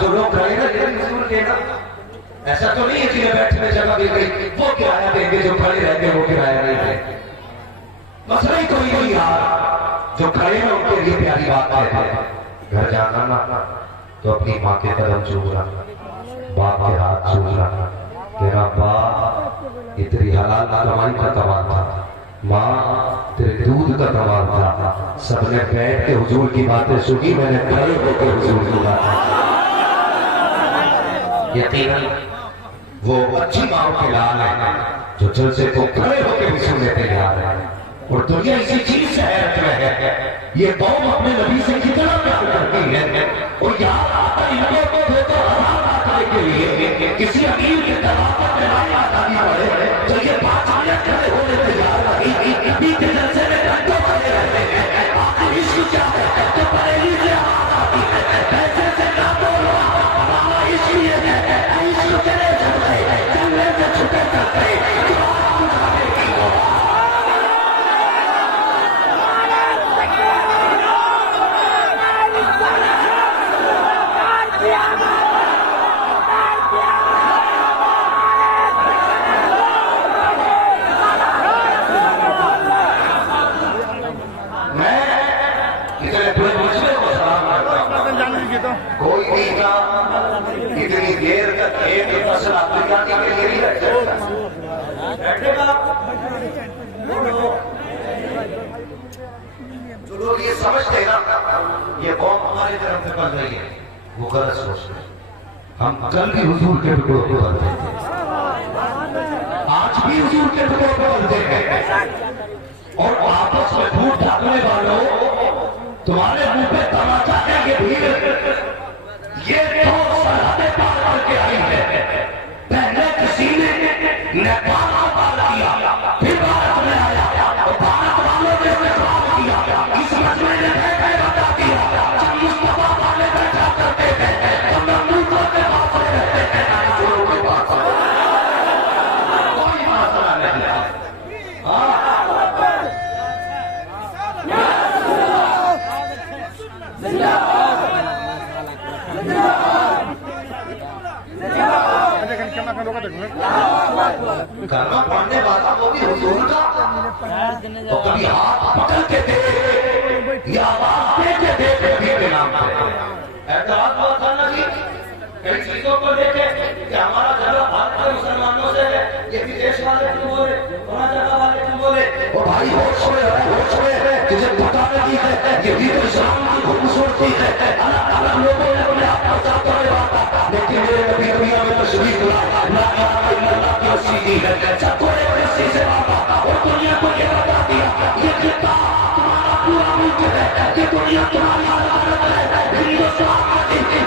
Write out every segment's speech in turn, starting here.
जो लोग खड़े ना लेकिन हुजूर के ना, ऐसा तो नहीं है कि बैठने जगह मिल गई वो किराया देंगे, जो खड़े रहेंगे वो किराया नहीं देंगे। मसला ही कोई नहीं यार, जो खड़े हैं उनके लिए प्यारी बात है। घर जाना ना तो अपनी माँ के कदम चूमना, बाप के हाथ चूमना, तेरा बाप इतनी हलाल कमाई का कमाल था, माँ तेरे दूध का कमाल था। सबने बैठ के हुजूर की बातें सुनी, मैंने खड़े होकर हुजूर की बातें। यकीनन वो अच्छी माँ के लाल है जो जलसे को खड़े होकर भी सुनने तैयार है। और दुनिया इसी चीज से हैरत में है, ये कौम अपने नबी से कितना प्यार करती है। और यार इनको तो देते हराम के लिए किसी अमीर के दबाव पर आजादी पड़े, तो ये 5 मिनट खड़े होने तैयार नहीं, के जलसे में घंटों खड़े रहते हैं। आखिर इश्क क्या है तो पहली से आवाज आती है, पैसे से ना बोलो इसलिए इश्क चले जाते हैं, चलने से छुटे करते हैं। कोई भी इतनी देर तक एक फसल अफ्रीका के लिए नहीं रख सकता। जो लोग ये समझते ना ये कौम हमारी तरफ से बन रही है, वो गलत सोच रहे। हम कल भी हुजूर के टुकड़ों को बदलते थे, आज भी हुजूर के टुकड़ों को बदलते हैं। और आपस में झूठ ढाकने वालों, तुम्हारे मुंह पे तमाचा देंगे भीड़, ये तो सरहदें पार करके आई है। पहले किसी ने नेपाल को पार किया, फिर भारत में आया, और भारत वालों ने उन्हें पार किया। इस मजमे ने बता दिया, जब मुस्तफा वाले बैठा करते थे तो नमूनों के पास रहते थे, नमूनों के पास कोई मसला नहीं है। कर्मा पढ़ने वाला वो भी हुजूर का, तो कभी हाथ पकड़ते थे या आवाज देते थे कभी के नाम पे। ऐतराज हुआ था ना कि कई चीजों को लेके कि हमारा झगड़ा भारत के मुसलमानों से है, ये विदेश वाले क्यों बोले, वहाँ जगह वाले क्यों बोले। वो भाई होश में तुझे पता नहीं है ये भी तो इस्लाम की खूबसूरती है। अलग अलग लोगों ने अपने आप को चाहते हुए, लेकिन मेरे नबी दुनिया में तशरीफ सीधी है, सब थोड़े रस्सी से बाबा और दुनिया को ये बता दिया ये किताब तुम्हारा पूरा मुल्क है, कि दुनिया तुम्हारी अदालत है। हिंदुस्तान में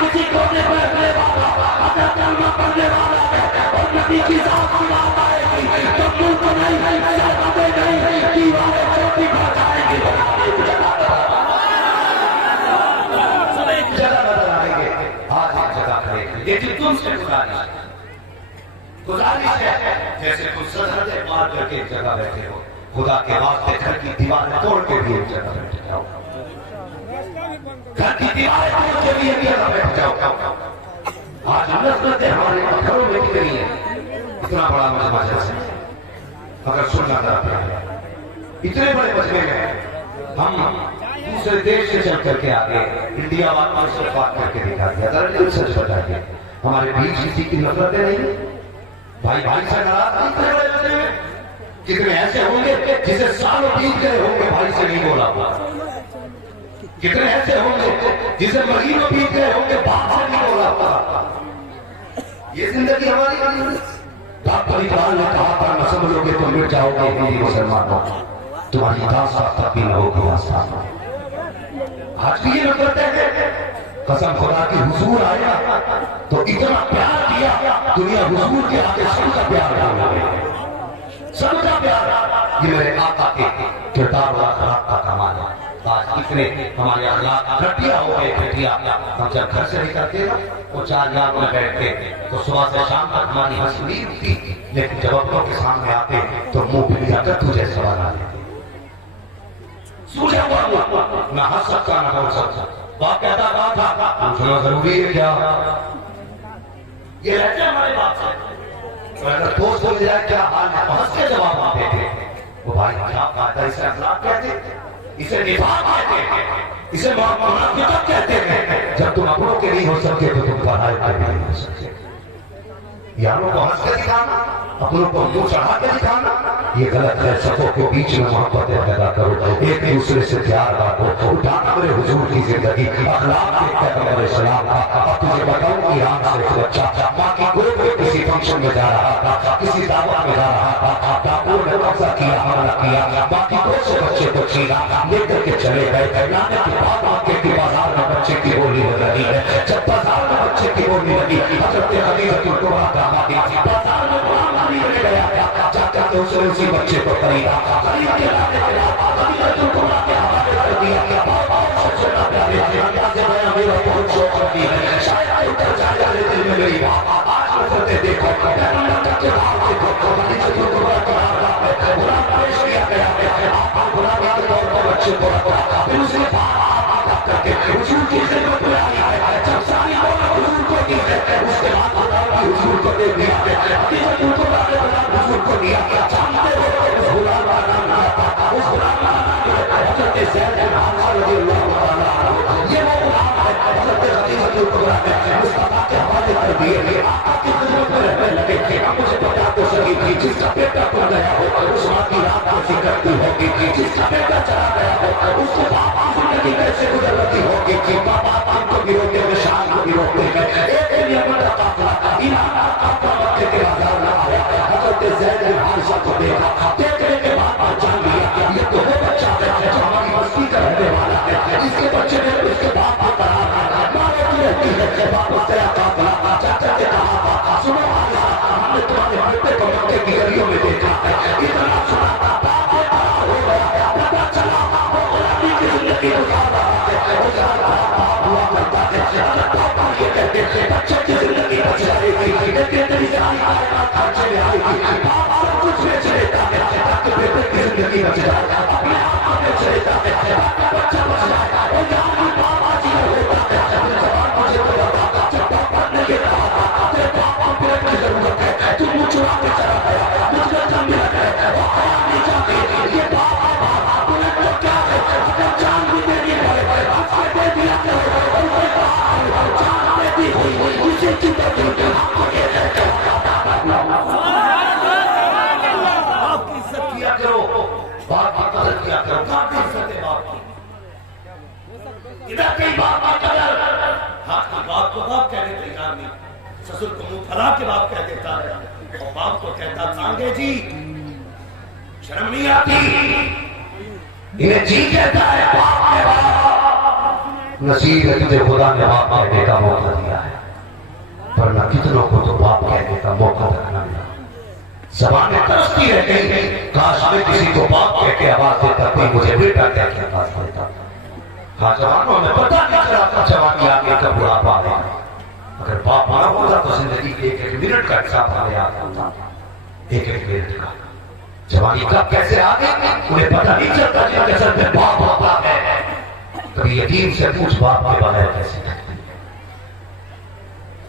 किसी कोने पर रहने वाला अगर कलमा पढ़ने वाला है और नबी की जात की बात आएगी तो मुल्क नहीं सरहदें नहीं, दीवारें छोटी बढ़ जाएंगी, जगह नजर आएंगे। आज एक जगह खड़े, लेकिन तुमसे गुजारिश है जैसे कुछ सरहदें पार करके एक जगह बैठे हो, खुदा के वास्ते घर की दीवारें तोड़ के भी एक जगह बैठ जाओ, घर की दीवारें तोड़ के भी एक जगह बैठ जाओ। आज नफरतें हमारे पत्थरों में गिर रही है, इतना बड़ा मजमा जैसे अगर सुनना चाहते हैं, इतने बड़े मजमे में हम दूसरे देश से चल करके आगे इंडिया वालों से बात करके दिखा दिया, दरअसल सच बता दिया हमारे बीच किसी की नफरतें नहीं। भाई भाई से नाराज नहीं करने में कितने ऐसे होंगे जिसे सालों बीत गए होंगे भाई से नहीं बोला हुआ, कितने ऐसे होंगे जिसे महीनों बीत गए होंगे बाप से नहीं बोला हुआ। ये जिंदगी हमारी परिवार ने कहा था न समझोगे तो मिट जाओगे हिंदी मुसलमानों, तुम्हारी दास्तां तब भी न होगी दास्तां। आज भी ये नफरत है, कसम खुदा की हुजूर आया तो इतना प्यार दिया, दुनिया हुजूर के आगे सबका प्यार हो गया, सबका प्यार। ये मेरे आका के किरदार और अखलाक का कमाल है। आज इतने हमारे अखलाक घटिया हो गए, घटिया। हम जब घर से निकलते ना वो 4 यार में बैठते तो सुबह से शाम तक हमारी हंसी थी, लेकिन जब अपनों के सामने आते तो मुंह फिर जाकर तुझे सवाल आ जाते, सूझा हुआ ना हंस सकता ना बोल सकता, बाप कहता था पूछना जरूरी है क्या? ये रहते हमारे बाप से। अगर दोस्त बोल जाए क्या हाल है, हंस के जवाब आते थे। वो भाई क्या कहता है, इसे अखलाक कहते, इसे निफाक कहते, इसे मुनाफिकत कहते हैं। जब तुम अपनों के नहीं हो सकते तो तुम पढ़ाई के भी नहीं हो सकते। यारों को हंस के दिखाना, अपनों को मुंह चढ़ा के दिखाना, ये गलत है। सबों के बीच में मोहब्बत पैदा करो, एक दूसरे से प्यार बांटो, उठाना मेरे हुजूर की जिंदगी, अखलाक देखते मेरे सलाम का। अब तुझे बताऊं कि आंख से एक बच्चा माँ की गोद में किसी फंक्शन में जा रहा था, किसी दावत में जा रहा था, डाकुओं ने कब्जा किया, हमला किया, माँ की गोद से बच्चे को छीना, लेकर के चले गए। लाने के बाद मार्केट के बाजार में बच्चे की बोली हो रही है। जब बाजार में बच्चे की बोली लगी, हजरत खदीजा की बाजार में गुलाम अली ले गया, जाकर के उसने उसी बच्चे को खरीदा, खरीद के लाने के बाद खदीजा को गुलाम के हवाले कर दिया। बाबा सबसे प्यारे अंदाज में मेरा बहुत शौक रही है, शायद उतर जाए दिल में मेरी बात। आज उतरते देखो पैगंबर का जवाब देखो, खदीजा को गुलाम पेश किया गया, आप गुलाम के तौर पर बच्चे को रखा, फिर उसने करके हुजूर की खिदमत में आया है। जब सारी मौत हुजूर को दी है, उसके बाद हुजूर को दे दिया, हुजूर को दिया। जानते हो उस गुलाम का नाम क्या था? उस गुलाम का नाम हज़रत ज़ैद बिन हारिसा रज़ियल्लाहु ताला अन्हु। ये वो गुलाम है हज़रत खदीजा के गुलाम है, मुस्तफा के हवाले कर दिए, आपकी खिदमत में रहने लगे। अब मुझे बता तो सही थी, जिसका बेटा टूट गया हो उस माँ की रात कैसी करती होगी, जिसका बेटा चला गया हो उसको बाप जिंदगी कैसे गुजरती होगी। बाबा बाप को भी रोकते हैं, शान को भी रोकते हैं। एक लिए बड़ा काफिला ईमान आपका मक्के के बाजार में आया, हज़रत ज़ैद बिन हारिसा को देखा, देखने के बाद पहचान लिया ये तो वो बच्चा है जो हमारी बस्ती का रहने वाला है। इसके बच्चे ने उसके बाप को पढ़ा मारती रहती है। बाप उस तेरा काफिला चाचा से कहा था, सुनो हारिसा, हमने तुम्हारे बेटे को मक्के की गलियों में देखा है, इतना सुना था, बाप ने बड़ा हो गया, पता चला वो गुलामी की जिंदगी गुजार रहा है। हुआ करता है पापा ये कहते थे बच्चे की जिंदगी बच जाएगी, लेकिन तेरी सारी आयत खर्चे में आएगी। पापा सब कुछ बेच लेता है ताकि बेटे की जिंदगी बच जाए, अपने आप को बेच लेता है ताकि बच्चा बच जाए। और यहाँ भी पापा जी होता है, जवान मुझे तो बताता जब पापा ने ये कहा था तेरे पापा पेट की जरूरत है, तू मुझ चुरा के चला गया, मुझे जम मिल गया, वो आया नहीं जाती ये पापा बुलेट तो क्या है, अगर जान भी देनी पड़े आपसे दे दिया करो, जान देती हुई उसे चिंता करके आपको ये कहते बाप की इज्जत किया करो, बाप की कदर किया करो। बाप की इज्जत है बाप की। इधर कहीं बाप आ जाए, हाथ की बाप को बाप कह देते हैं आदमी, ससुर को मुंह फैला के बाप कह देता है, और बाप को कहता सांगे जी शर्म नहीं आती, इन्हें जी कहता है बाप ने बाप। नसीब है तुझे खुदा ने बाप कहने का मौका दिया है, वरना कितनों को तो बाप कहने का मौका तक न मिला। ज़बानें तरसती रह गई, काश मैं किसी को बाप कह के आवाज देता, कोई मुझे बेटा कह के आवाज देता। हाँ जवानों में पता नहीं चला था जवानी आगे का बुढ़ापा आया, अगर बाप मरा होता तो जिंदगी के एक एक मिनट का हिसाब आगे आता होता, एक एक मिनट का। जवानी कब कैसे आ गई उन्हें पता नहीं चलता, जिनके सर पे बाप होता है। कभी यतीम से पूछ बाप के बगैर कैसे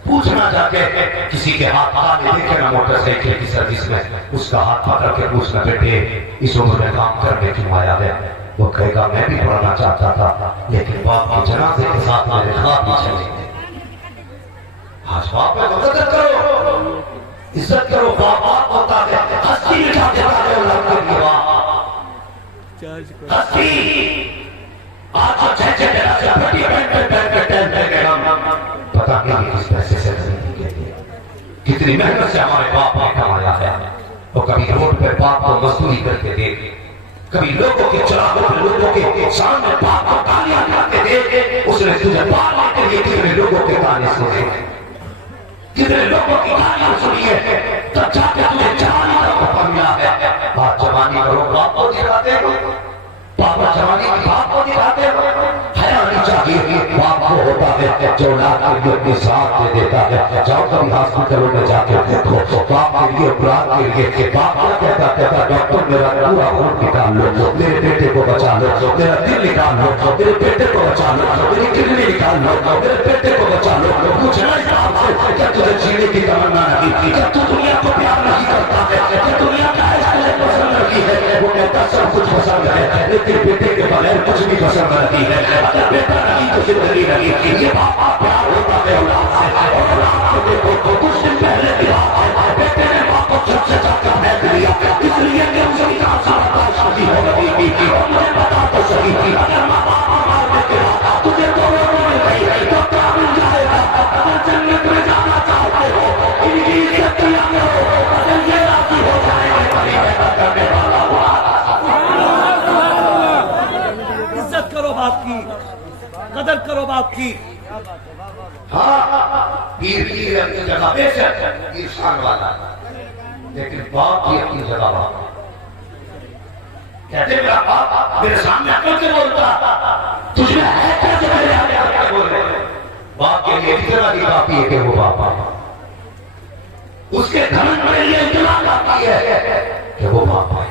पूछना जाके किसी के हाथ आगे देखे ना मोटरसाइकिल की सर्विस में, उसका हाथ पकड़ के पूछना बेटे इस उम्र में काम करने क्यों आया है, वो कहेगा मैं भी पढ़ना चाहता था लेकिन बाप के जनाजे के साथ मेरे ख्वाब भी चले गए। आज बाप में कदर करो, इज्जत करो, बाप बाप होता है, हस्ती मिटा देता है औलाद के लिए बाप। हस्ती आज छह छह मेरा से फटी पैंट पता नहीं किस पैसे से खरीदी गई है, कितनी मेहनत से हमारे बाप ने कमाया है। और कभी रोड पे बाप को मजदूरी करके दे, कभी लोगों के चरागों पे लोगों के सामने बाप को गालियां खाते दे, उसने तुझे पालने के लिए कितने लोगों के गाने सुने, कितने लोगों की गालियां सुनी है, तब जाके तुझे जवानी का मौका मिला है। बाप जवानी करो बाप को दिखाते हो, पापा जवानी बाप को दिखाते हो, हया नहीं चाहिए बाप को होता है जो औलाद के लिए अपनी साथ दे देता है। जाओ कभी हॉस्पिटलों में जाके देखो, बाप के लिए औलाद के लिए बाप क्या कहता डॉक्टर मेरा पूरा खून निकाल लो, मेरे बेटे को बचा लो, मेरा दिल निकाल लो, मेरे बेटे को बचा लो, मेरी किडनी निकाल लो, मेरे बेटे को बचा लो। पूछना क्या तुझे जीने की तमन्ना नहीं, क्या तू दुनिया को प्यार नहीं करता है, क्या दुनिया का पसंद नहीं है? वो कहता सब कुछ पसंद है लेकिन बेटे के बगैर कुछ भी पसंद नहीं है। अगर बेटा नहीं तो जिंदगी नहीं। ये बाप प्यार होता है औलाद से। देखो कुछ दिन पहले की बात है, बेटे ने बाप को छत से जाकर फेंक दिया, इसलिए कि उसे शादी हो गई थी। मुझे बता तो सही थी, अगर माँ बाप मारने के बाद तुझे तो मिल गई तो क्या मिल जाएगा? अगर जन्नत में जाना चाहते हो इनकी इज्जत किया करो, अगर ये राजी हो जाएंगे बड़ी मेहनत करने वाला हुआ। इज्जत करो बाप की, कदर करो बाप की। हाँ पीर पीर अपनी जगह बेशक पीर शान वाला, लेकिन बाप की अपनी जगह बाप। कहते मेरा बाप मेरे सामने आकर के बोलता तुझे है क्या जो मेरे आगे आके बोल रहे? बाप के लिए इतना भी काफी है कि वो बाप उसके घमंड के लिए इतना काफी है कि वो बाप है।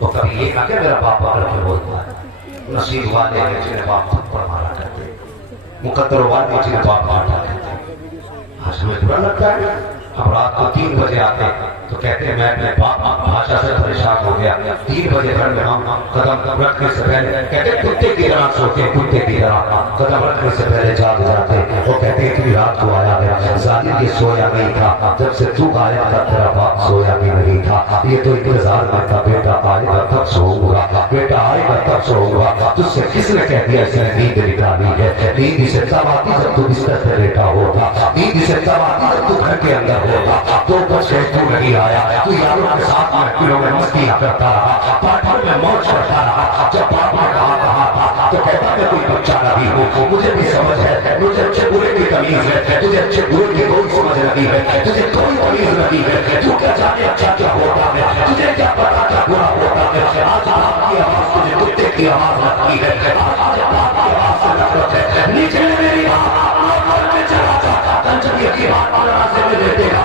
तो कभी ये कहा मेरा बाप आकर के बोलता है, नसीब वाले हैं जिन्हें बाप थप्पड़ मारा करते, मुकद्दर वाले जिन्हें बाप मारा करते। हाँ हमें बुरा लगता है। हम रात को 3 बजे आते तो कहते हैं मैं अपने बाप भाषा से परेशान हो गया। 3 बजे घर में हम कदम रखने से पहले कहते कुत्ते की तरह सोते, कुत्ते की तरह कदम रखने से पहले जाग जाते। वो कहते इतनी रात को आया है, जालिम ये सोया नहीं था, जब से तू गायब था तेरा बाप सोया भी नहीं था। ये तो इंतजार में था बेटा आएगा तब सोऊंगा, बेटा आएगा तब सोऊंगा। तुझसे किसने कह दिया इसने नींद निकाली है? नींद इसे तब आती जब तू बिस्तर पर लेटा होता, नींद इसे तब आती जब तू घर के अंदर होता। 2 बजे तू नहीं आया, तू यारों के साथ महफिलों में मस्तियां करता रहा, पार्टियों में मौज करता रहा। जब बाप ने कहा तो कहता मैं कोई बच्चा नहीं हूँ, मुझे भी समझ है, मुझे अच्छे बुरे की तमीज है, तुझे अच्छे बुरे की कोई समझ नहीं है, तुझे कोई तमीज नहीं है। तू क्या जाने अच्छा क्या होता है, तुझे क्या पता क्या बुरा होता है। आज बाप की आवाज तुझे कुत्ते की आवाज लगती है, आज बाप की आवाज से नफरत है। नीचे मेरी बात चला जाता तंजलिए की बात से मिले देगा,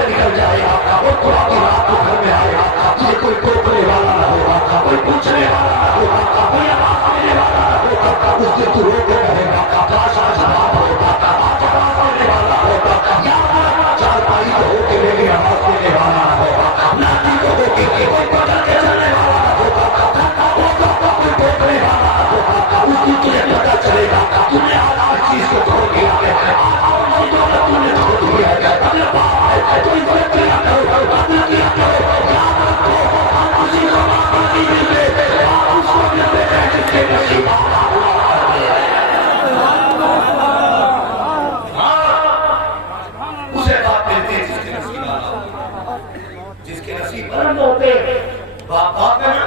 निकल जाएगा और थोड़ा की रात को घर में आएगा। तुझे कोई टोकने वाला न होगा, कोई पूछने वाला न होगा, कोई आवाज देने वाला न होगा। उस दिन तू रोके रहेगा, काश आज बाप होता, आज आवाज देने वाला होता। चार भाई तो होके मेरी आवाज देने वाला न होगा, नाती तो होके कोई पकड़ के चलने वाला न होगा, कोई टोकने वाला न होगा। उस दिन तुझे पता चलेगा तुमने आज चीज को छोड़ दिया है, तुमने छोड़ दिया है। तो इज्जत किया करो, अदल किया करो, याद रखो आप उसी को बाप नहीं मिलते, आप उसको मिलते हैं जिसके नसीब। उसे बाप मिलते हैं जिसके नसीब वाला, जिसके नसीब बुलंद होते। बाप है ना,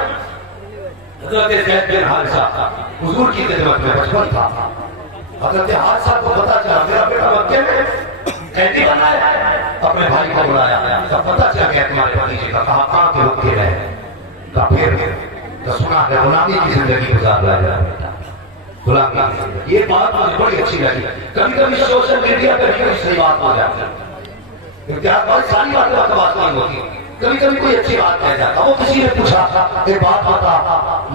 हजरत ज़ैद बिन हारिसा हुजूर की खिदमत में बचपन था। हजरत हारिसा को पता चला मेरा बेटा मक्के में कैदी बना है, अपने भाई को बुलाया, तब पता चला गया तुम्हारे भतीजे का। कहाँ के रुक के रहे का फिर तो सुना है गुलामी की जिंदगी गुजार रहा है बेटा, गुलामी। ये बात मुझे बड़ी अच्छी लगी। कभी कभी सोशल मीडिया पर भी सही बात हो जाती है, बहुत सारी बातें बात नहीं होती। कभी कभी कोई अच्छी बात कह जाता। वो किसी ने पूछा एक बात बता,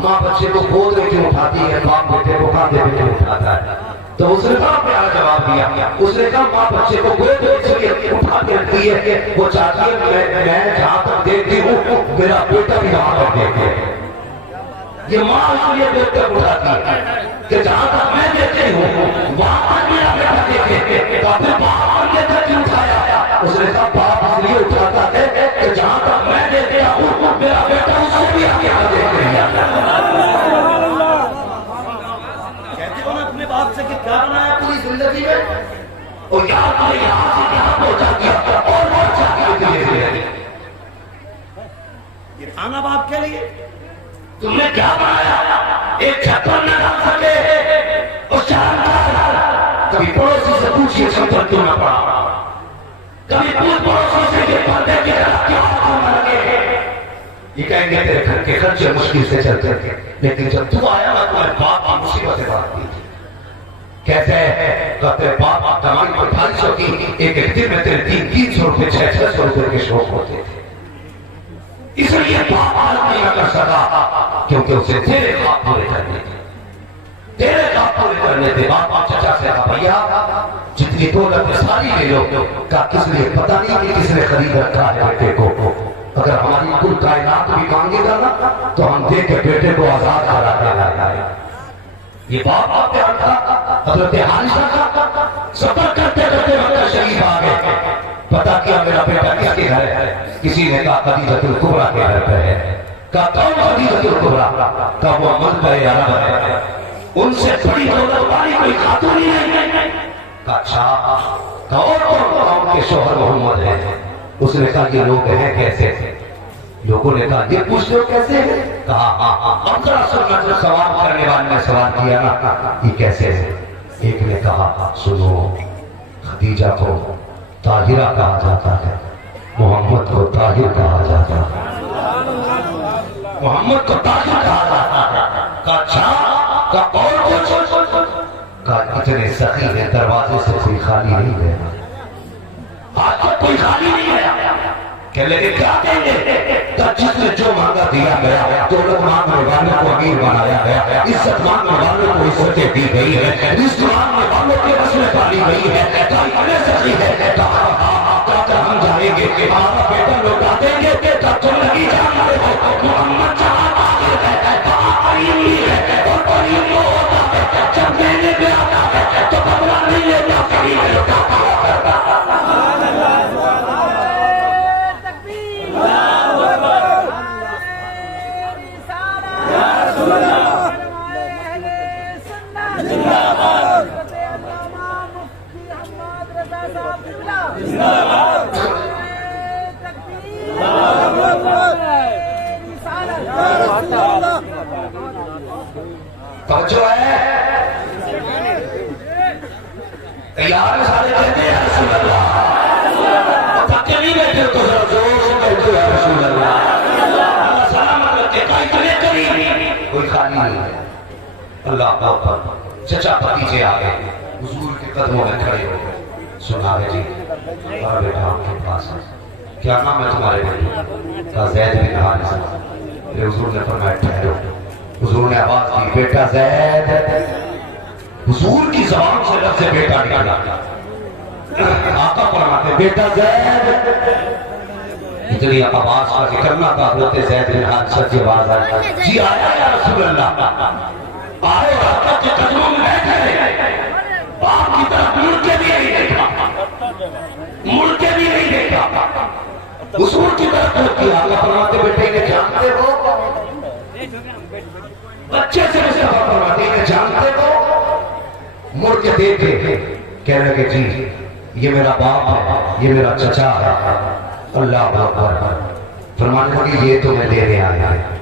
माँ बच्चे को गोद में क्यों उठाती है, बाप बेटे को कांधे में क्यों उठाता है? तो उसने बड़ा प्यारा जवाब दिया। उसने कहा माँ बच्चे को गोद में इसलिए उठा के रखती है, वो चाहती है मैं जहां तक देखती हूँ मेरा बेटा भी वहां तक देखे। ये माँ इसलिए गोद तक उठाती है कि जहां तक मैं देखती हूँ वहां पर मेरा बेटा देखे। तो फिर बाप ने क्यों उठाया? उसने कहा बाप इसलिए उठाता है कि जहां तक मैं देखता हूँ मेरा बेटा उससे भी आगे देख लिया। बाप से कि क्या बनाया पूरी जिंदगी में, और यहाँ से यहाँ पहुंचा दिया और ये खाना बाप के लिए तुमने क्या बनाया? एक छप्पर न डाल सके और कभी पड़ोसी से पूछिए छप्पर क्यों न पड़ा, कभी पड़ोसी से ये पर्दे के क्या लगे। ये कहेंगे तेरे घर के खर्चे मुश्किल से चलते थे, लेकिन जब तू आया ना तुम्हारे बाप की मुसीबतें बात की थी। कहते हैं कहते बाप कमाई को 250 की एक दिन में तेरे 300 रुपए 600 रुपए के शौक होते थे, इसलिए बाप हालत नहीं कर सका क्योंकि उसे तेरे काम पूरे करने थे, तेरे काम पूरे करने थे। बाप चचा से कहा भैया जितनी दौलत सारी ले लो, का किस लिए पता नहीं कि किसने खरीद रखा है बेटे को, अगर हमारी कुल कायनात भी मांगेगा ना तो हम दे के बेटे को आजाद करा देना। ये बाप का प्यार था। हजरत हारिसा का सफर करते करते मक्का शरीफ आ गए, पता किया मेरा बेटा किसके घर है, किसी ने कहा खदीजतुल कुबरा के घर पर है। कहा कौन खदीजतुल कुबरा? कहा वो मंज़िल अरब है, उनसे बड़ी दौलत वाली कोई खातून ही नहीं। कहा अच्छा, और कौन के शोहर मोहम्मद है? उसने कहा ये लोग हैं कैसे? लोगों ने कहा ये पूछ लो कैसे है? कहा अब जरा सुनना, जो सवाल करने वाले ने सवाल किया ना ये कैसे है? एक ने कहा सुनो, खदीजा को ताहिरा कहा जाता है, मोहम्मद को ताहिर कहा जाता है, मोहम्मद को ताहिर कहा जाता है। कहा अच्छा, का और कुछ? कहा इतने सखी है दरवाजे से कोई खाली नहीं गया, आज तक कोई खाली नहीं गया। कह लेकिन क्या कहेंगे? जिसने जो मांगा दिया गया, दौलत मांगने वालों को अमीर बनाया गया, इज्जत मांगने वालों को इज्जतें दी गई है, रिज़्क़ मांगने वालों के वसीले पाली गई है। सही है हम जाएंगे कि हमारा बेटा लौटा देंगे, तुम लगी जानते हो मोहम्मद जब मैंने तो घबरा नहीं लेता। जो है तैयार सारे कहते हैं रसूल अल्लाह, थके नहीं बैठे तो जरा जोर से बैठे हैं रसूल अल्लाह, सलामत रखे इतने करीब कोई खाली नहीं है। अल्लाह अकबर। चचा भतीजे आ गए, हुजूर के कदमों में खड़े हो गए। सुना है जी और बेटा आपके पास क्या नाम है तुम्हारे बेटे? का ज़ैद बिन हारिसा। हुजूर ने फरमाया ठहरो। हुजूर ने आवाज दी बेटा ज़ैद। हुजूर की ज़बान से लफ्ज़ बेटा निकला। आका फरमाते बेटा ज़ैद। इतनी आवाज का जिक्र ना था, होते ज़ैद बिन हारिसा की आवाज आई, जी आया या रसूल अल्लाह। आए आका के कदमों में बैठ गए, बाप की तरफ मुड़ के भी नहीं देखा, मुड़ के भी नहीं देखा, हुजूर की तरफ किया। आका फरमाते बेटे इन्हें जानते हो? बच्चे से मुस्तफा फरमाते हैं जानते हो? मुड़ के देखे, कह लगे जी ये मेरा बाप है, ये मेरा चचा है। अल्लाह अकबर। फरमाने लगे ये तुम्हें लेने आए हैं।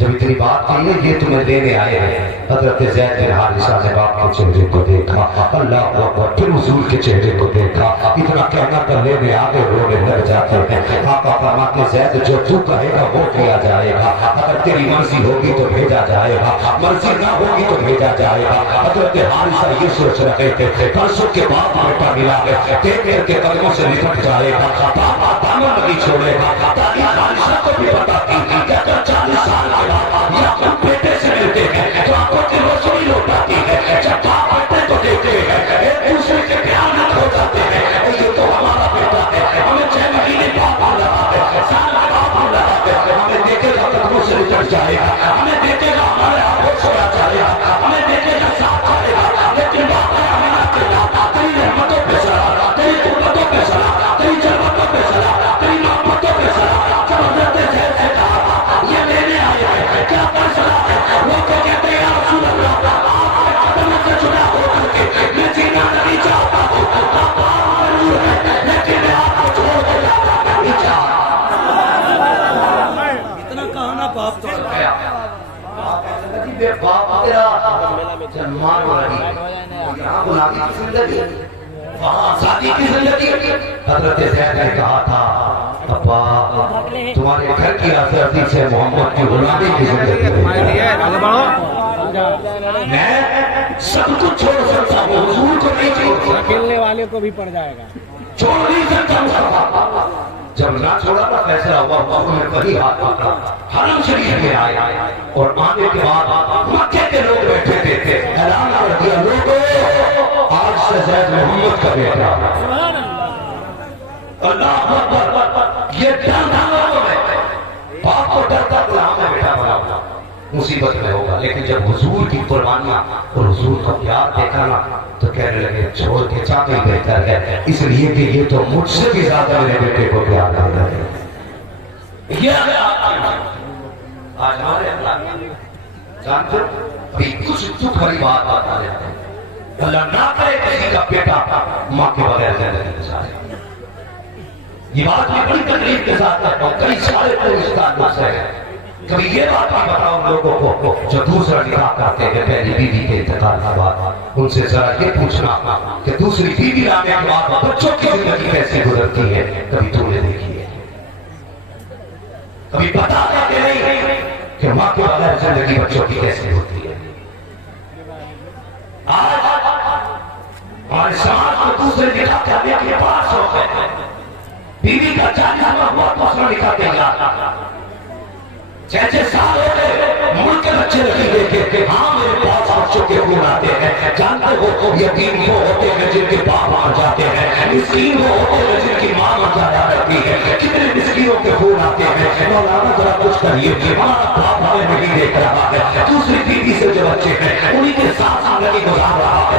जब इतनी बात कही ना ये तुम्हें लेने आए हैं, हजरत ज़ैद बिन हारिसा ने बाप के चेहरे को देखा। अल्लाह अकबर। फिर हुजूर के चेहरे को देखा, इतना कहना कर लेने आगे रोने लग जाते हैं। आका फरमाते ज़ैद जो तू कहेगा वो किया जाएगा, अगर तेरी मर्जी होगी तो भेजा जाएगा, मर्जी ना होगी तो भेजा जाएगा। हजरत हारिसा ये सोच रहे थे परसों के बाद बेटा मिला है, देख के कदमों से निपट जाएगा, बाबा दामन नहीं छोड़ेगा। ताकि हारिसा को भी पता थी कि अगर 40 साल के बाद या खुद बेटे से मिलते हैं तो आपको की रोशनी लौटाती है, जब बाप बेटे को देते हैं एक दूसरे के प्यार में खो जाते हैं। ये तो हमारा बेटा है, हमें 6 महीने बाप हो रहा है, साल बाप हो रहा है, हमें देखेगा कदमों से निकट जाएगा, हमें देखेगा हमारे आंखों से आ जाएगा, हमें देखेगा साथ आएगा। लेकिन बाप है हमें ना कहता तेरी रहमतों पे चला, तेरी कुर्बतों पे चला, तेरी जन्नतों पे चला, तेरी मोहब्बतों पे चला। जब हजरत ज़ैद से कहा ये लेने आए हैं क्या फैसला है? वो तो कहते हैं या रसूल अल्लाह आपके कदमों से जुड़ा होकर के मैं जीना नहीं चाहता हूँ, लेकिन मैं आपको छोड़ के जाना नहीं चाहता। इतना कहना बाप तो बाप तेरा जन्मान वाली यहाँ गुलामी की जिंदगी, वहाँ शादी की जिंदगी। हजरत ज़ैद ने कहा था अब्बा तुम्हारे घर की आज़ादी से मोहम्मद की गुलामी की जिंदगी। मैं सब कुछ छोड़ सकता हूँ, हुजूर को नहीं छोड़ सकता। खेलने वाले को भी पड़ जाएगा। छोड़ नहीं सकता मुस्तफा। जब ना छोड़ा था फैसला हुआ, उन्होंने वही हाथ पकड़ा, हरम शरीफ में आए और आने के बाद मक्के के लोग बैठे थे, ऐलान कर दिया, लोगों आज से जैद मोहम्मद का बेटा। अल्लाह अकबर। ये डर था लोगों में, बाप को डरता तो हमें बेटा बना मुसीबत में होगा, लेकिन जब हुजूर की कुर्बानियां और हुजूर का प्यार देखा ना तो कहने लगे छोड़ के चाहते ही बेहतर है, इसलिए कि ये तो मुझसे भी ज्यादा मेरे बेटे को प्यार कर रहे हैं। ये आज हमारे अल्लाह जानते हो, अभी कुछ दुख भरी बात बता देते हैं, अल्लाह ना करे किसी का बेटा माँ के बगैर जिंदगी गुजारे। ये बात मैं बड़ी तकलीफ के साथ कहता हूँ, कई सारे पुलिस है। कभी ये बात भी बताओ लोगों को जो दूसरा निकाह करते हैं पहली बीवी के इंतकाल के बाद, उनसे जरा ये पूछना कि दूसरी बीवी लाने के बाद बच्चों की जिंदगी कैसे गुजरती है, कभी तुमने देखी है? कभी बता देते नहीं कि माँ के बगैर जिंदगी बच्चों की कैसे होती है? आज हमारे समाज को दूसरे निकाह करने के पास हो गए, बीवी का 40वां हुआ दूसरा निकाह देगा, 6-6 साल हो गए, मुड़ के बच्चे नहीं देखे। हाँ मेरे पास बच्चों के खून आते हैं, जानते हो यतीम वो होते हैं जिनके बाप मर जाते हैं, मिस्कीन वो होते हैं जिनकी माँ मर जाया करती है, कितने मिस्कीनों के खून आते हैं। मौलाना जरा कुछ करिए, हमारा बाप हमें नहीं देख रहा है, दूसरी बीवी से जो बच्चे हैं उन्हीं के साथ जिंदगी गुजार रहा है।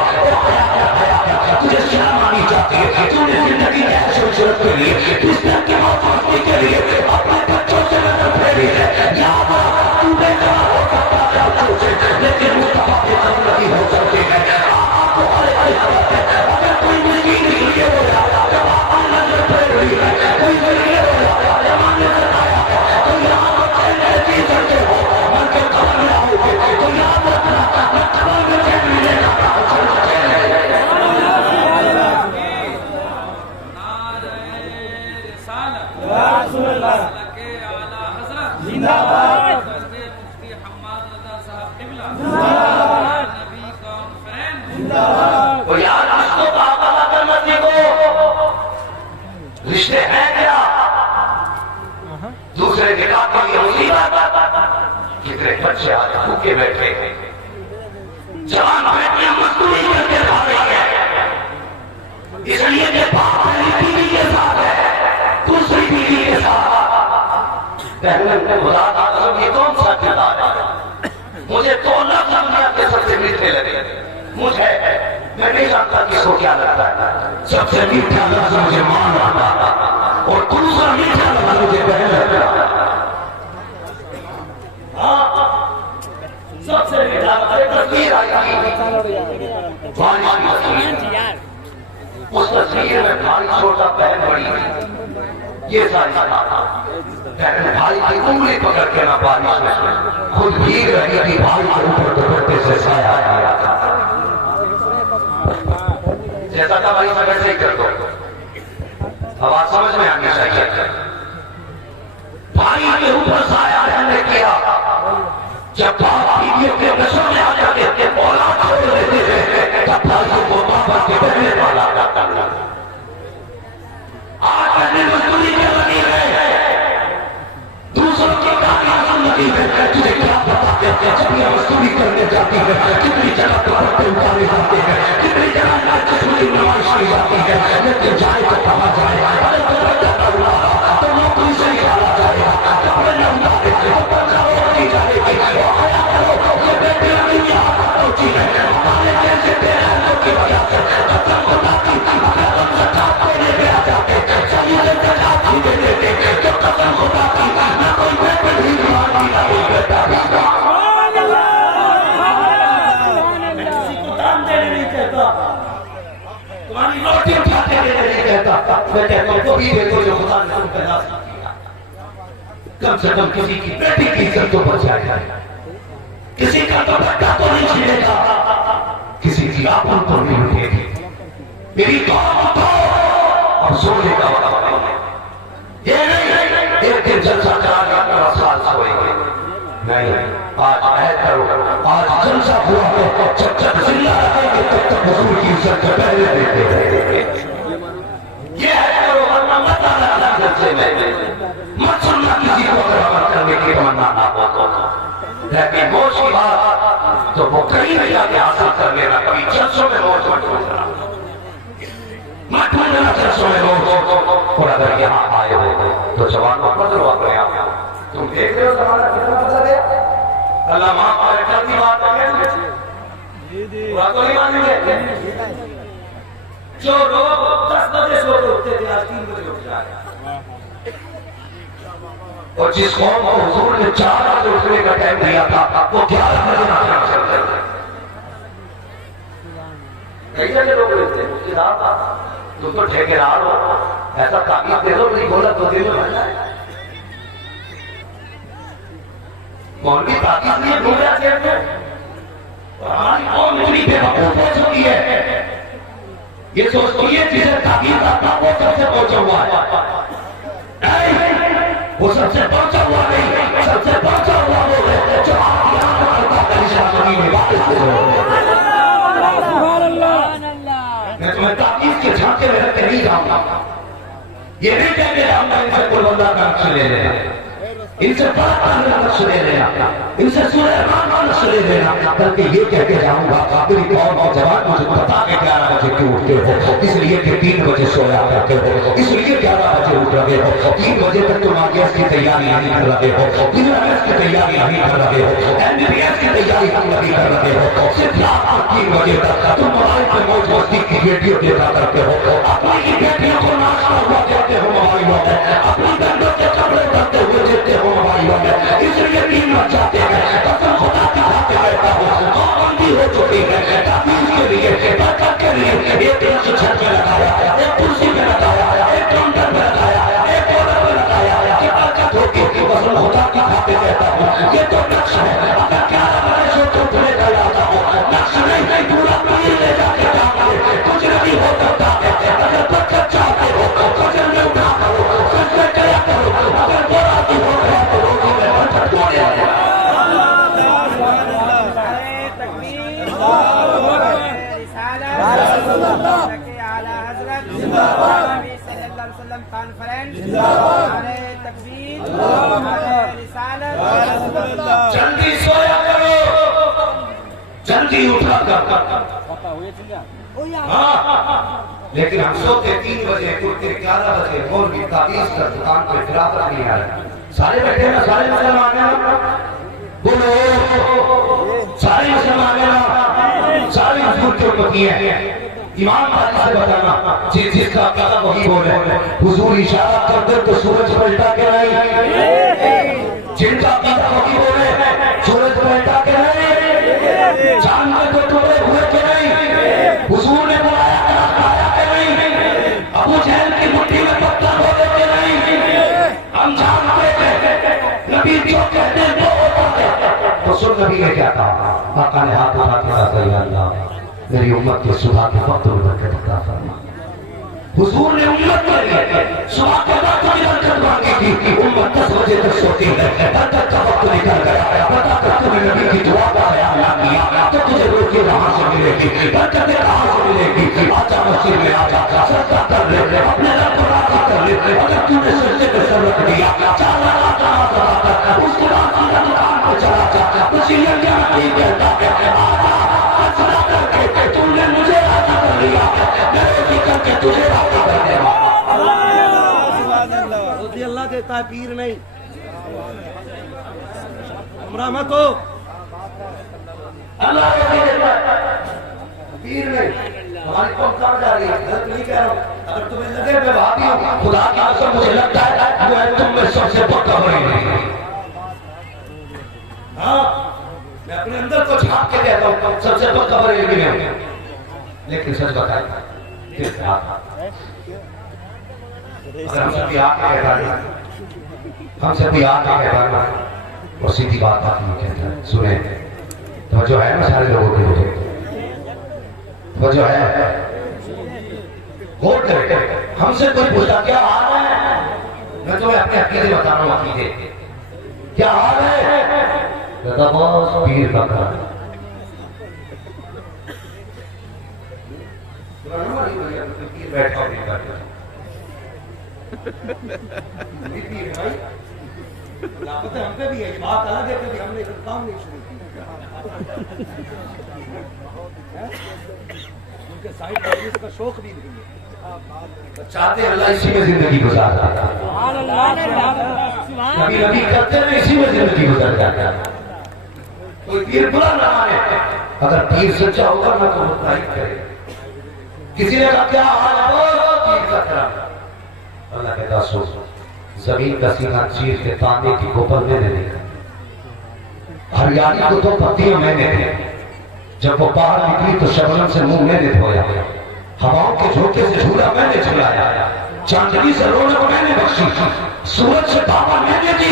तुझे शर्म आनी चाहिए, तूने जिंदगी के लिए बिस्तर के मौत के लिए अपने बच्चों से नजर फेरी है, तू बेटा हो सकता है लेकिन मुस्तफा के कदम नहीं हो सकते हैं। अगर कोई मुश्किल निकलिए हो जाता जब आपने नजर फेर रही है, कोई निकलिए हो जाता जमाने से आया है, तो यहाँ पर जी सकते हो, मन के खबर में आओगे तो याद रखना मैं खबर में चैन मिलेगा। रिश्ते हैं क्या दूसरे निकाह के लिए मुसीबत? कितने बच्चे आज भूखे बैठे, जवान बेटियां मजदूरी करके खा रही है, इसलिए कि बाप पहली बीवी के साथ है, दूसरी बीवी के साथ। पहले खुदा का कसम, ये कौन सा किरदार है? मुझे तो लफ्ज़ दुनिया के सबसे मीठे लगे, मुझे मैं नहीं जानता किसको क्या लगता है। सबसे मीठा लफ्ज़ मुझे मां लगता है और दूसरा मीठा लफ्ज़ मुझे बहन लगता है। सबसे मीठा तस्वीर आई बारिश की तस्वीर, उस तस्वीर में भारी छोटा बहन बड़ी हुई, ये सारी बहन भाई की उंगली पकड़ के ना बारिश में खुद भीग रही थी, भाई के ऊपर दुपट्टे से साया आया था। जैसा था भाई समझ नहीं कर दो, अब आप समझ में आनी चाहिए। भाई के ऊपर साया रहने किया, जब बाप बीवियों के नशों में आ जाते थे, औलाद छोड़ देते थे, तब भाइयों को बाबा के बहने वाला जाता था। आज मैंने मजदूरी कर लगी है, दूसरों की गालियां सुन लगी है, तुझे क्या बताते हैं जब मजदूरी करने जाती है, कितनी जगह दुपट्टे उतारे जाते हैं, कितनी जगह नुमाइश की जाती है, लेकिन जाए तो कहा जाए, अरे तो नौकरी से निकाला जाएगा, कपड़े न उतारे तो की जाएगी, ये बेटियां नहीं होती है हमारे जैसे बेरों की वजह से खत्म होता थी, लेके आ जाते चलिए जाती दे देते तो खत्म होता थी, ना कोई बेटे भी मारती ना कोई बेटा भी। तुम्हारी रोटी उठाते नहीं कहता, मैं कहता हूँ कभी देखो जो खुदा ने तुम पैदा किया, कम से कम किसी की बेटी की इज्जत तो बच जाए, किसी का तो बेटा तो नहीं छिड़ेगा, किसी की आपन तो नहीं उठेगी। मेरी कौम उठो और सोने का वक्त है, ये नहीं एक दिन जलसा करा 15 साल सोएंगे, नहीं। आज अहद करो, आज आज जलसा हुआ है, जब तक जिंदा रहेंगे तब तक हुजूर की इज्जत पहले देते रहेंगे। ये है करो वरना मत आना अल्लाह जलसे में, मत सुनना किसी को अगर अमल करने की तमन्ना ना हो तो। लेकिन मौज की बात तो वो कहीं भी जाके हासिल कर लेना, कभी जलसों में मौज मत ढूंढना, मत ढूंढना जलसों में मौज। और अगर यहाँ आए हो तो जवानों मत रो अपने आप। तुम देख रहे हो जमाना कितना बदल गया। अल्लाह माफ करे, कल की बात है तो नहीं मानेंगे। जो लोग 10 बजे सो के उठते थे आज 3 बजे उठ जा रहे। और जिस कौम को हुजूर ने 4 बजे उठने का टाइम दिया था वो 11 बजे नाश्ता चलते थे। कई जगह लोग रहते हैं, तुम तो ठेकेदार हो, ऐसा ताकीद दे दो, नहीं बोला 2 दिन में बन जाए। मौलवी ताकीद नहीं ढूंढ रहे थे। हमारी कौम इतनी बेवकूफ हो चुकी है, ये सोचती है जिसे ताकीद करता वो सबसे पहुंचा हुआ है। वो सबसे पहुंचा हुआ नहीं, सबसे पहुंचा हुआ वो है जो आपकी आंख का परेशानी में वापस हो जाए। मैं तुम्हें ताकीद के झांके में रख के नहीं जाऊंगा, ये नहीं कहते जाऊंगा इनसे कुलवल्लाह का नक्श ले लेना, इनसे बड़ा का नक्श ले लेना, इनसे सूरह रहमान का नक्श ले लेना, बल्कि ये कह के जाऊंगा मेरी कौम और जवान मुझे बता के 11 बजे क्यों उठते हो, इसलिए कि 3 बजे सोया करते हो, इसलिए 11 बजे उठ रहे हो, 3 बजे तक तुम आईएएस की तैयारी नहीं कर रहे हो, बिजनेस की तैयारी नहीं कर रहे हो, एमबीबीएस की तैयारी नहीं कर रहे हो, सिर्फ रात को 3 बजे तक तुम मोबाइल पर मौज मस्ती की वीडियो देखा करते हो, अपनी बेटियों को नाचता हुआ देखते हो मोबाइलों में, अपनी बहनों के कपड़े करते हुए देखते हो मोबाइलों में, इसलिए 3 बज जाते हैं। कसम खुदा की खाते रहता हूँ, पाबंदी हो चुकी है ताकीद के लिए, बरकत के लिए। एक रस छत में लगाया, एक कुर्सी में लगाया, एक काउंटर में लगाया, एक ऑर्डर में लगाया, कि बरकत होगी। कसम खुदा की खाते रहता हूँ, ये तो नक्श है। अगर 11 बजे से तो तुम्हें कर आता हूँ, नक्श नहीं पूरा पीर ले जाके जाओगे, कुछ नहीं हो सकता है। अगर बरकत चाहते हो फजर में उठा करो, सजदे किया करो, अगर वो राजी हो गया तो रोजी में बरकत हो जाएगा। जल्दी सोया करो, जल्दी उठा कर। लेकिन हम सोते 3 बजे, उठते 11 बजे, और भी ताबीज कर दुकान पे गिरावट नहीं आ रही। सारे बैठे ना, सारे मुसलमान हैं, बोलो सारे मुसलमान हैं, सारी हुजूर की उम्मती हैं। ईमानदारी से बताना, जिसका कहा वही बोले। हुजूर इशारा कर दे तो सूरज पलटा के नहीं, जिनका कहा वही बोले, सूरज पलटा के नहीं, चांद में तो टुकड़े हुए के नहीं, हुजूर ने बुलाया के नहीं, अबू जहल की मुट्ठी में पत्थर होने के नहीं। हम जानते थे नबी जो कहते वो होता है। तो सुन नबी ने क्या कहा, आका ने हाथ उठा के कहा, या अल्लाह मेरी उम्मत के सुबह के वक्त में बरकत अता फरमा। हुजूर ने उम्मत के लिए सुबह के वक्त में बरकत मांगी थी। उम्मत 10 बजे तक सोती है, बरकत का वक्त निकल गया, पता कर तूने नबी की दुआ का ख्याल ना किया तो तुझे रोटी कहां से मिलेगी, बरकतें कहां से मिलेगी। आजा मस्जिद में आजा, सजदा कर ले, अपने रब को राजी कर ले। अगर तूने सजदे पे सर रख दिया, 4 रकात नमाज अदा कर, उसके बाद सीधा दुकान पे चला जा। वसीयत क्या नहीं कहता तुमने मुझे राजी कर लिया, मैं रोटी करके तुझे राजी कर देगा। अल्लाह देता है, पीर नहीं। हमरा मत हो, अल्लाह देता है, पीर नहीं। हमारी कौम कहाँ जा रही है, गलत नहीं कह रहा हूँ। अगर तुम्हें लगे मैं भाभी हूँ, खुदा की कसम मुझे लगता है वो है तुम में सबसे पक्का बड़ी। हाँ, मैं अपने अंदर को झांक के कहता हूँ सबसे पक्का बरेलवी है। लेकिन सच बताए हमसे भी आके कहता है, हमसे भी आके कहता है, और सीधी बात आप नहीं कहता है। सुने तो जो है ना सारे लोगों के लिए, वो जो है हमसे कोई पूछा क्या हाल है, मैं तुम्हें अपने अकीदे बता रहा हूँ, अकीदे क्या हाल है, बस पीर का बड़ी हुई है तो पीर बैठा और नहीं बैठा पीर भाई लापता हम पे भी है, बात अलग है, कभी हमने काम नहीं शुरू किया। उनके साइड बिजनेस का शौक भी नहीं है, चाहते अल्लाह इसी में जिंदगी गुजार देता, कभी कभी करते हुए इसी में जिंदगी गुजर जाता है। कोई पीर बुरा ना माने, अगर पीर सच्चा होगा ना तो वो तारीफ करे। किसी ने कहा क्या हाल है पीर का तरह, अल्लाह कहता सोच जमीन का सीना चीर के तांबे की गोपर मैंने देखा, हरियाली को तो पत्तियां मैंने दी, जब वो बाहर निकली तो शबनम से मुंह मैंने धोया, हवाओं के झोंके से झूला मैंने झुलाया, चांदनी से रौनक मैंने बख्शी, सूरज से बाबा मैंने दी,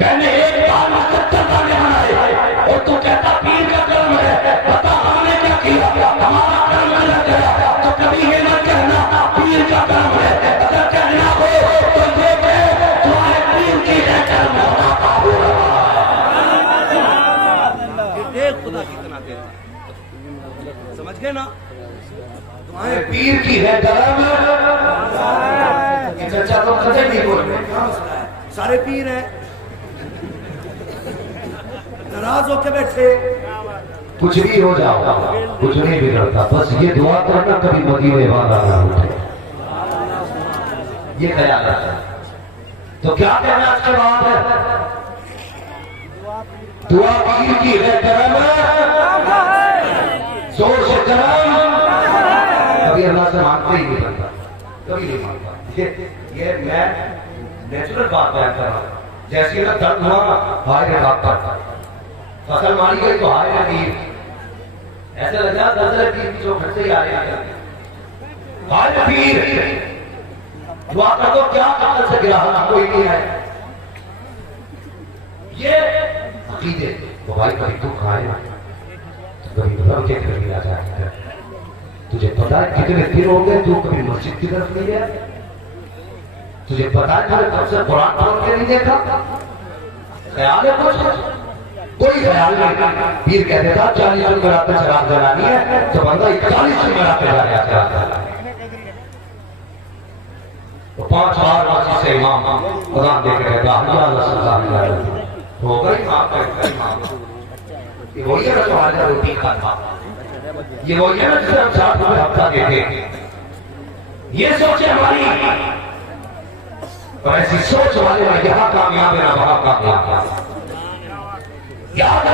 मैंने एक बार मकद्दर गाने बनाए और तू कहता पीर का कर्म है। पता हमने क्या किया, हमारा कर्म लग गया, तो कभी ये मत कहना पीर का कर्म है, अगर कहना हो तो ये कहे तुम्हारे पीर की है कर्म। देख खुदा कितना देता, समझ गए ना, तुम्हारे पीर की है कर्म। चर्चा तो कदे नहीं बोल रहे, सारे पीर हैं, नाराज होके बैठे, कुछ भी हो जाओ कुछ नहीं बिगड़ता, बस ये दुआ करना कभी मदीने वाला ना उठे, ये ख्याल रखना। तो क्या कहना इसके बाद है, दुआ पीर की है करम, जोर से करम, कभी अल्लाह से मांगते ही नहीं बनता, कभी नहीं मांगता। ये मैं नेचुरल बात बयान कर रहा हूं, जैसे ना दर्द हुआ हाय रे डॉक्टर, फसल मारी गई तो हाय रे पीर, ऐसा लगा दर्द पीर की जो घर से ही आ रही है, हाय रे पीर दुआ कर दो, क्या कत्ल से गिरा कोई नहीं है। ये अकीदे तो भाई कभी दुख आए तो कभी रब के घर गिरा जाएगा, तुझे पता है कितने दिन हो गए तू कभी मस्जिद की तरफ नहीं गया, तुझे पता है तुझे कब से कुरान पढ़ के नहीं देखा, ख्याल है कुछ, कोई ख्याल नहीं। पीर कहते था 40 मराते शराब जलानी है तो बंदा 41 मराते जाया शराब जलानी, तो 5 बार मस्जिद से इमाम कुरान देख रहे थे, हो गई मां ये वही है तो आज रोटी खाता, ये वही है ना जिसे हम 60 रुपए हफ्ता देते, ये सोचे हमारी, और ऐसी सोच वाले ना यहाँ कामयाब है ना वहां कामयाब, याद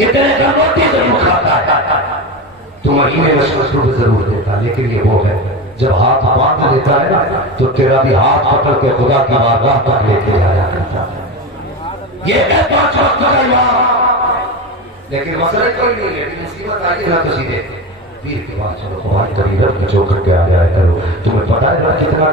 ये तेरे घर रोटी जरूर खाता है, तू महीने में 100 रुपए जरूर देता, लेकिन ये वो है जब हाथ बांध देता है ना तो तेरा भी हाथ पकड़ के खुदा की बारगाह तक लेके आया करता है। ये है 5 वक्त का इमाम, लेकिन मसला कोई नहीं है, मुसीबत आई ना तो सीधे पीर के पास चलो, तुम्हारी करीब है जो करके आ जाए करो, तुम्हें पता है ना कितना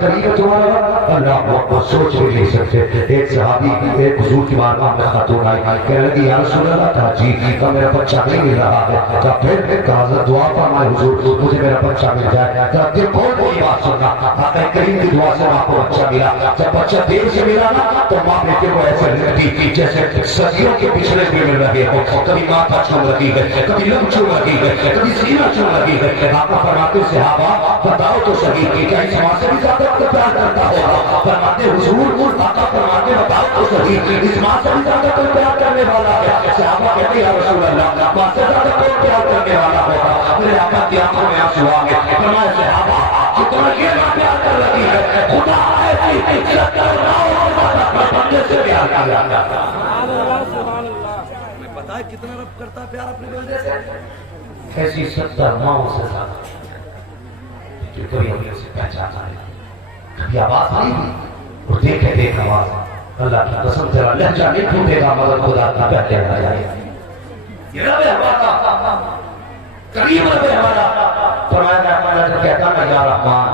करीब है तुम्हारा, अल्लाह वो सोच भी नहीं सकते। एक सहाबी एक हुजूर की बारगाह में खातून आई, कहने लगी या रसूल अल्लाह था जी का मेरा बच्चा नहीं मिल रहा है, कहा फिर कहा दुआ फरमाए हुजूर मुझे मेरा बच्चा मिल जाए, कहा दिल खोल कोई बात सुनना, आका करीम की दुआ से आपको बच्चा मिला, जब बच्चा देर से मिला ना तो माँ बेटे को ऐसे लगती जैसे सदियों के पिछले में मिल रहे हो, कभी माथा चुम रही है, कभी लम चुम रही है, कभी सीना चुम रही है। आपको फरमाते सहाबा बताओ तो सही कि क्या इस मां से भी ज्यादा प्यार करता होगा, फरमाते हुजूर आका फरमाते बताओ तो सही इस मां से भी ज्यादा कोई प्यार करने वाला है, सहाबा कहते हैं या रसूल अल्लाह मां से ज्यादा कोई प्यार करने वाला होगा, मेरे आका की आंखों में आंसू आ गए, फरमाया सहाबा जितना ये मां प्यार कर रही है खुदा ऐसी इज्जत करना बंदे से प्यार कर रहा है। मैं पता है कितना रब करता प्यार अपने बंदे से, ऐसी 70 माओं से ज्यादा, जो कभी हमने उसे पहचाना है, कभी आवाज नहीं हुई और देखे देख आवाज, अल्लाह की कसम तेरा लहजा नहीं टूटेगा मगर खुदा का पहले आ जाएगा। ये रब है हमारा, करीब रब है हमारा, फरमाया जब कहता ना या रहमान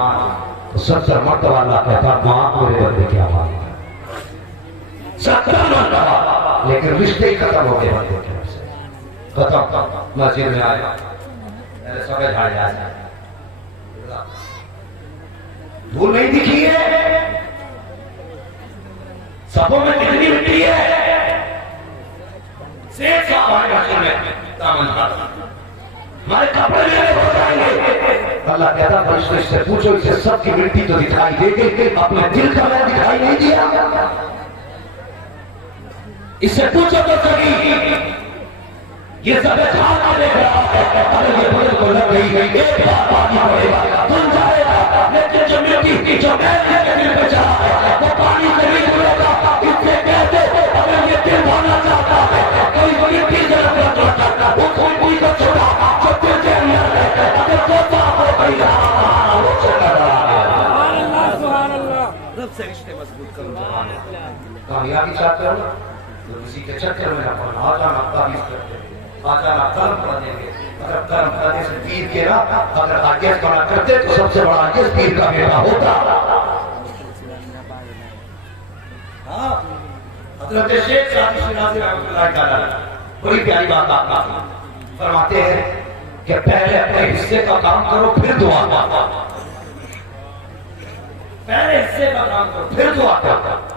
तो 70 मरतबा अल्लाह कहता मां मेरे बंदे की आवाज, 70 मरतबा, लेकिन रिश्ते ही खत्म हो गए बंदे के से, खत्म। मस्जिद में आया सब झाड़ जाए, धूल नहीं दिखी है, सबों में कितनी मिट्टी है, सेठ साहब हमारे भाषण में हमारे कपड़े में अल्लाह कहता फरिश्ते से पूछो इसे सबकी मिट्टी तो दिखाई देगी, अपने दिल का मैं दिखाई नहीं दिया। इससे पूछो तो सही, ये सब खाना देख रहा है, अगर ये बदल को लग गई एक बार पानी पड़ेगा धुल जाएगा, लेकिन जो मिट्टी जो मैंने के दिल में चढ़ा है वो पानी से नहीं धुलेगा। इससे कहते अगर ये दिल धोना चाहता है कोई मिट्टी से नफरत रखता है, वो मिट्टी को छोड़ा जो दिल के अंदर है, अगर तोता हो गया वो चला रब से रिश्ते मजबूत करो। कामयाबी चाहते हो तो किसी के चक्कर में ना पड़ना, आजाना ताबीज करते आजाना कर्म कर देंगे। अगर कर्म करने से पीर के ना अगर आजिज़ बना करते तो सबसे बड़ा आजिज़ पीर का बेटा होता। हाँ, हज़रत शेख सादी शिनाज़ी रहमतुल्लाह तआला बड़ी प्यारी बात आपका फरमाते हैं कि पहले अपने हिस्से का काम करो फिर दुआ, पहले हिस्से का काम करो फिर दुआ करो।